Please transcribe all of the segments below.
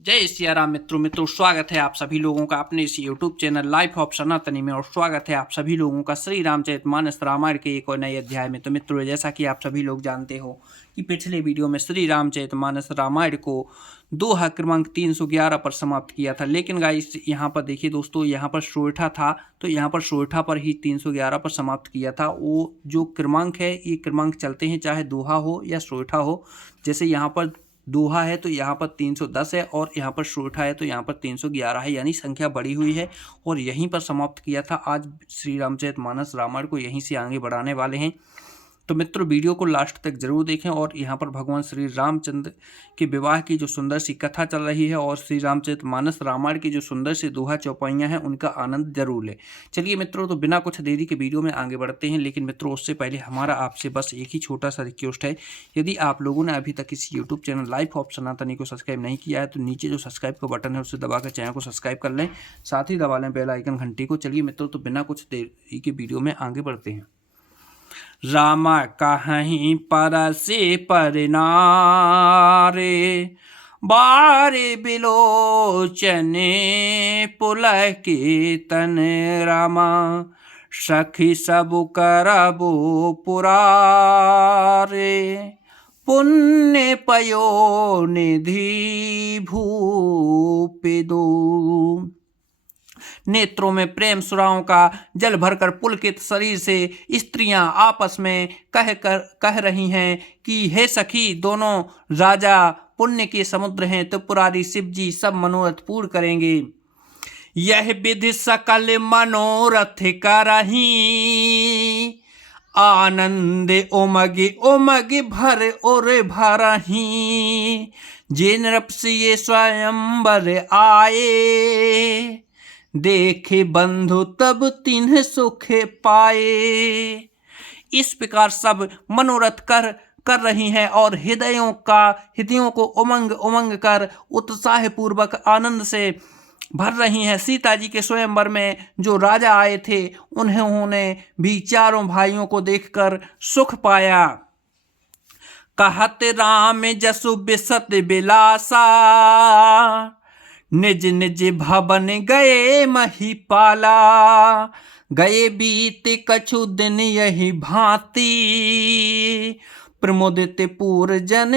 जय सिया राम मित्रों स्वागत है आप सभी लोगों का अपने इस यूट्यूब चैनल लाइफ ऑफ सनातनी में। और स्वागत है आप सभी लोगों का श्री रामचरितमानस रामायण के एक और नए अध्याय में। तो मित्रों, जैसा कि आप सभी लोग जानते हो कि पिछले वीडियो में श्री रामचरितमानस रामायण को दोहा क्रमांक 311 पर समाप्त किया था। लेकिन गाइस यहाँ पर देखिए दोस्तों, यहाँ पर सोरठा था तो यहाँ पर सोरठा पर ही 311 पर समाप्त किया था। वो जो क्रमांक है, ये क्रमांक चलते हैं चाहे दोहा हो या सोरठा हो। जैसे यहाँ पर दोहा है तो यहाँ पर 310 है और यहाँ पर सोरठा है तो यहाँ पर 311 है, यानी संख्या बढ़ी हुई है। और यहीं पर समाप्त किया था। आज श्री रामचरितमानस रामायण को यहीं से आगे बढ़ाने वाले हैं। तो मित्रों, वीडियो को लास्ट तक जरूर देखें। और यहाँ पर भगवान श्री रामचंद्र के विवाह की जो सुंदर सी कथा चल रही है और श्री रामचरितमानस रामायण की जो सुंदर सी दोहा चौपाइयाँ हैं, उनका आनंद जरूर लें। चलिए मित्रों, तो बिना कुछ देरी के वीडियो में आगे बढ़ते हैं। लेकिन मित्रों, उससे पहले हमारा आपसे बस एक ही छोटा सा रिक्वेस्ट है। यदि आप लोगों ने अभी तक इस यूट्यूब चैनल लाइफ ऑफ सनातनी को सब्सक्राइब नहीं किया है तो नीचे जो सब्सक्राइब का बटन है उसे दबाकर चैनल को सब्सक्राइब कर लें, साथ ही दबा लें बेल आइकन घंटी को। चलिए मित्रों, तो बिना कुछ देरी के वीडियो में आगे बढ़ते हैं। रामा कहीं परसे पर नारे, बारे बिलोचने पुलह तन रामा, सखी सब करबो पुरारे, पुण्य पयो निधि भूपिदो। नेत्रों में प्रेम सुराओं का जल भरकर पुलकित शरीर से स्त्रियां आपस में कह रही हैं कि हे सखी, दोनों राजा पुण्य के समुद्र हैं, तो पुरारी शिव जी सब मनोरथ पूर्ण करेंगे। यह विधि सकल मनोरथ करही, आनंद उमगे उमगे भर और भरही, जे नृप से ये स्वयंवर आए, देखे बंधु तब तिन्ह सुख पाए। इस प्रकार सब मनोरथ कर रही हैं और हृदयों को उमंग उमंग कर उत्साह पूर्वक आनंद से भर रही हैं। सीता जी के स्वयंवर में जो राजा आए थे, उन्होंने भी चारों भाइयों को देखकर सुख पाया। कहत राम जसु बिसत बिलासा, निज निज भवन गए महिपाला, गए बीत कछु दिन यही भांति, प्रमोदित पूर जन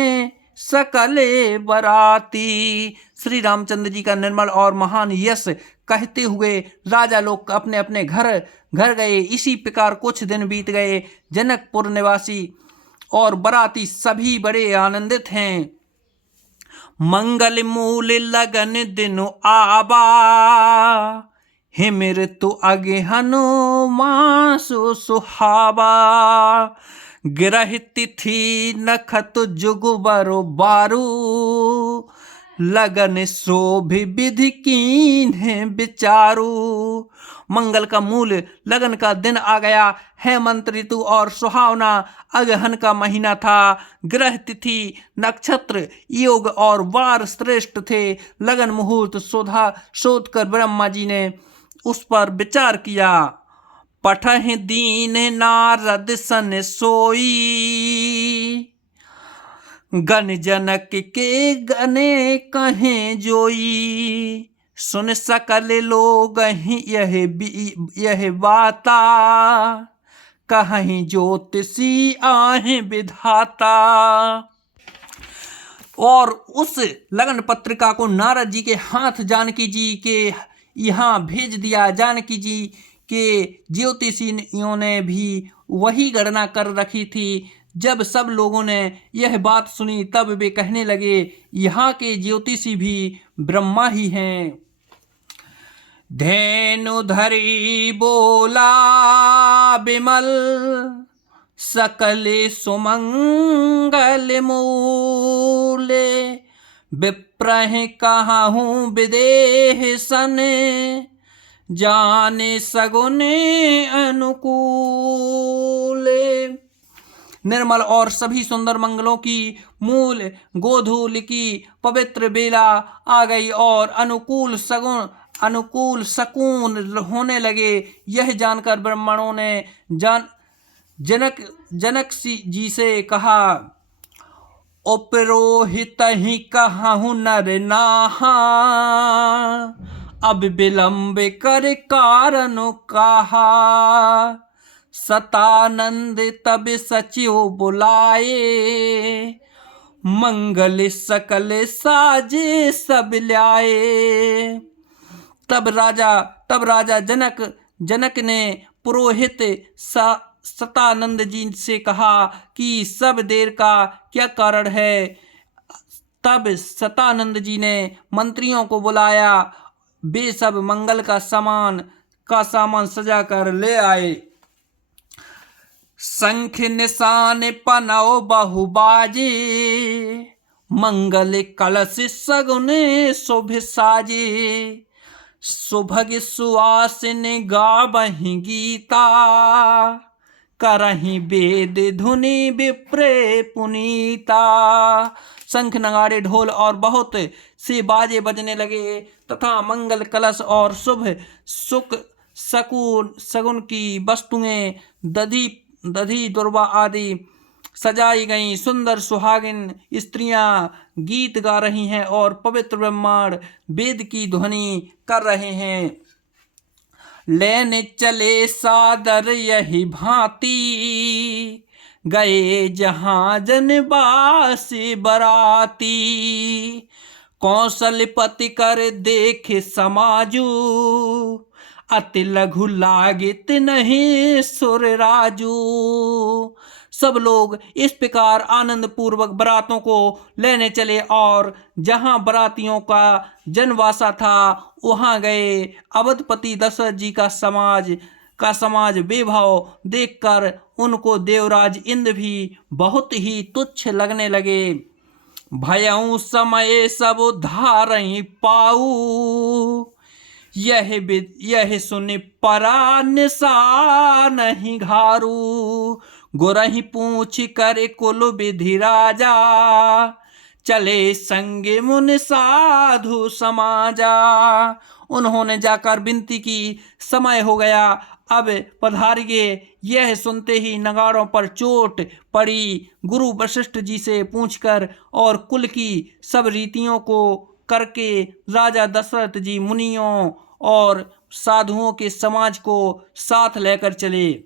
सकले बराती। श्री रामचंद्र जी का निर्मल और महान यश कहते हुए राजा लोग अपने अपने घर गए। इसी प्रकार कुछ दिन बीत गए। जनकपुर निवासी और बराती सभी बड़े आनंदित हैं। मंगल मूल लगन दिनु आबा, हे मृत्यु अगहनु मासु सुहावा, ग्रह तिथि नखत जुग बरो बारू, लगन शोभि विधि कीन्ह विचारू। मंगल का मूल लगन का दिन आ गया। हेमंत ऋतु और सुहावना अगहन का महीना था। ग्रह तिथि नक्षत्र योग और वार श्रेष्ठ थे। लगन मुहूर्त शोध कर ब्रह्मा जी ने उस पर विचार किया। पठहि दीन नारद सन सोई, गण जनक के गने कहें जोई, सुन सकल लोग यह बाता, कहीं ज्योतिषी आहे विधाता। और उस लगन पत्रिका को नारद जी के हाथ जानकी जी के यहाँ भेज दिया। जानकी जी के ज्योतिषियों ने भी वही गणना कर रखी थी। जब सब लोगों ने यह बात सुनी तब वे कहने लगे, यहाँ के ज्योतिषी भी ब्रह्मा ही हैं। धेनु धरी बोला बिमल, सकले सुमंगल मूले, विप्रह कहूँ विदेह सन, जाने सगुने अनुकूले। निर्मल और सभी सुंदर मंगलों की मूल गोधूल की पवित्र बेला आ गई और अनुकूल सकून होने लगे। यह जानकर ब्राह्मणों ने जनक जी से कहा, उपरोहित ही कहूँ नर नाहा, अब विलंब कर कारण कहा। सतानंद तब सचिव बुलाए, मंगल सकल साजे सब ल्याए। तब राजा जनक ने पुरोहित सतानंद जी से कहा कि सब देर का क्या कारण है। तब सतानंद जी ने मंत्रियों को बुलाया, वे सब मंगल का सामान सजा कर ले आए। शंख निशान पनौ बहुबाजे, मंगल कलश सगुन शुभ साजे। सुभग सुवासिन गावहि गीता, करहि वेद धुनि विप्र पुनीता। शंख नगाड़े ढोल और बहुत से बाजे बजने लगे तथा मंगल कलश और शुभ सगुन की वस्तुएं दधी दुर्वा आदि सजाई गई। सुंदर सुहागिन स्त्रियां गीत गा रही हैं और पवित्र ब्रह्मांड वेद की ध्वनि कर रहे हैं। लेने चले सादर यही भांति, गए जहां जनवास बराती। कौशलपति कर देख समाजू, अति लघु लागित नहीं सुर राजू। सब लोग इस प्रकार आनंद पूर्वक बरातों को लेने चले और जहां बरातियों का जनवासा था वहां गए। अवधपति दशरथ जी का समाज वैभव देखकर उनको देवराज इंद्र भी बहुत ही तुच्छ लगने लगे। भयउ समय सब धारई पाऊ, यह सुनि परा निशा नहीं घारू। गुरहि पूछ कर कुल विधि राजा, चले संगे मुनि साधु समाजा। उन्होंने जाकर विनती की, समय हो गया, अब पधारिए। यह सुनते ही नगाड़ों पर चोट पड़ी। गुरु वशिष्ठ जी से पूछकर और कुल की सब रीतियों को करके राजा दशरथ जी मुनियों और साधुओं के समाज को साथ लेकर चले।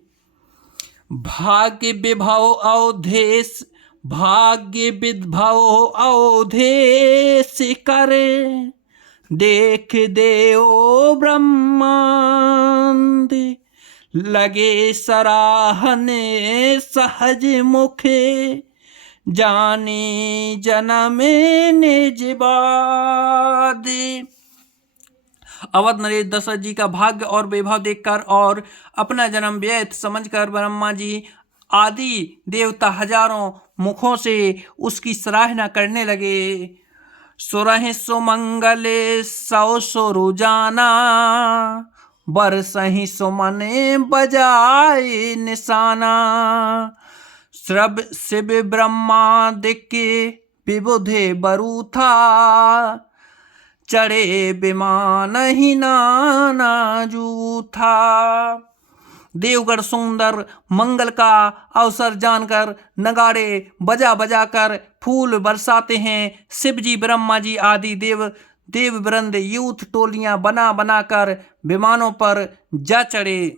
भाग्य विभव अवधेश करे, देख देओ ब्रह्मांड। लगे सराहने सहज मुखे, जाने जन्म निज बादे। अवध नरेश दशरथ जी का भाग्य और वैभव देखकर और अपना जन्म व्यर्थ समझकर ब्रह्मा जी आदि देवता हजारों मुखों से उसकी सराहना करने लगे। सुरहि सुमंगले सौ सुरु जाना, बरसहि सुमने बजाए निशाना। श्रब शिव ब्रह्मादिके विबुधे बरु था, चढ़े विमान ही नाना जूथा। देवगढ़ सुंदर मंगल का अवसर जानकर नगाड़े बजा बजा कर फूल बरसाते हैं। शिव जी ब्रह्मा जी आदि देव वृंद यूथ टोलियां बना बनाकर विमानों पर जा चढ़े।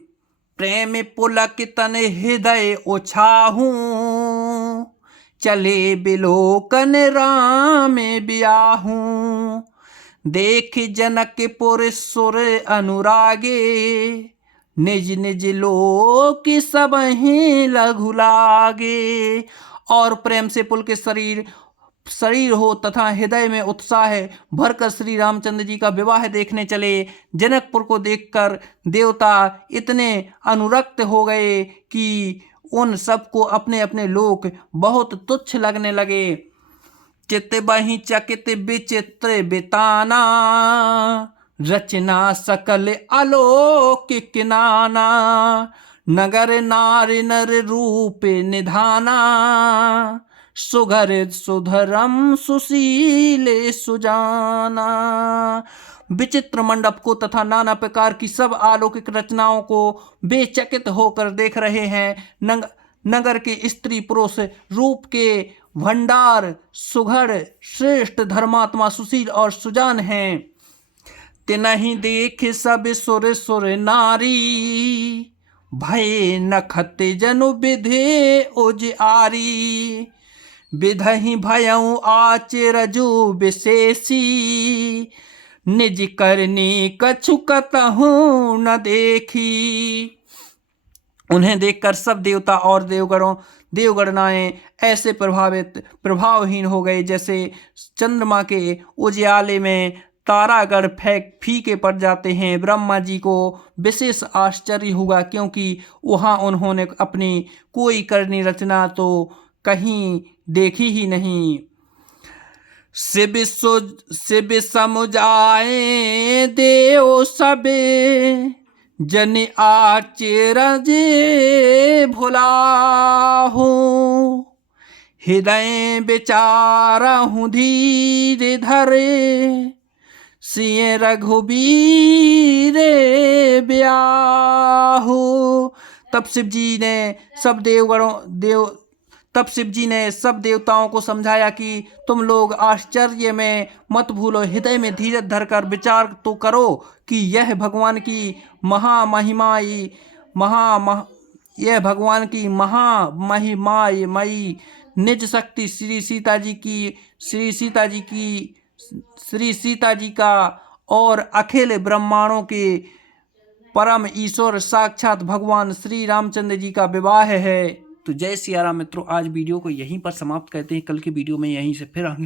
प्रेम पुलकितन हृदय उछाहूं, चले बिलोकन राम ब्याहूं। देख जनकपुर सुर अनुरागे, निज निज लोक सबहि लघु लागे। और प्रेम से पुलकित शरीर हो तथा हृदय में उत्साह भरकर श्री रामचंद्र जी का विवाह देखने चले। जनकपुर को देखकर देवता इतने अनुरक्त हो गए कि उन सबको अपने अपने लोक बहुत तुच्छ लगने लगे। चित्त बहि चकित विचित्र बिताना, रचना सकल अलौकिक नाना। नगर नारी नर रूप निधाना, सुघर सुधरम सुशीले सुजाना। विचित्र मंडप को तथा नाना प्रकार की सब अलौकिक रचनाओं को बेचकित होकर देख रहे हैं। नगर के स्त्री पुरुष रूप के भंडार सुघड़ श्रेष्ठ धर्मात्मा सुशील और सुजान हैं। तिनहि देख सब सुर सुर नारी भय नखत जनु विधे उजियारी। विधहि भयउ आचरजु विशेषी निज करनी कछु कतहु न देखी। उन्हें देखकर सब देवता और देवगणनाएं ऐसे प्रभावहीन हो गए जैसे चंद्रमा के उजियाले में तारागण फीके पड़ जाते हैं। ब्रह्मा जी को विशेष आश्चर्य हुआ क्योंकि वहाँ उन्होंने अपनी कोई करनी रचना तो कहीं देखी ही नहीं। शिव समुझाए देव सबे जन आचरजे भुलाहू। हृदय विचारहु धीरे धरे सिय रघुबीर ब्याहू। तब शिव जी ने सब देवताओं को समझाया कि तुम लोग आश्चर्य में मत भूलो, हृदय में धीरज धरकर विचार तो करो कि यह भगवान की महामहिमामयी निज शक्ति श्री सीता जी का और अखिल ब्रह्मांडों के परम ईश्वर साक्षात भगवान श्री रामचंद्र जी का विवाह है। तो जय सिया राम मित्रों, आज वीडियो को यहीं पर समाप्त करते हैं। कल की वीडियो में यहीं से फिर आगे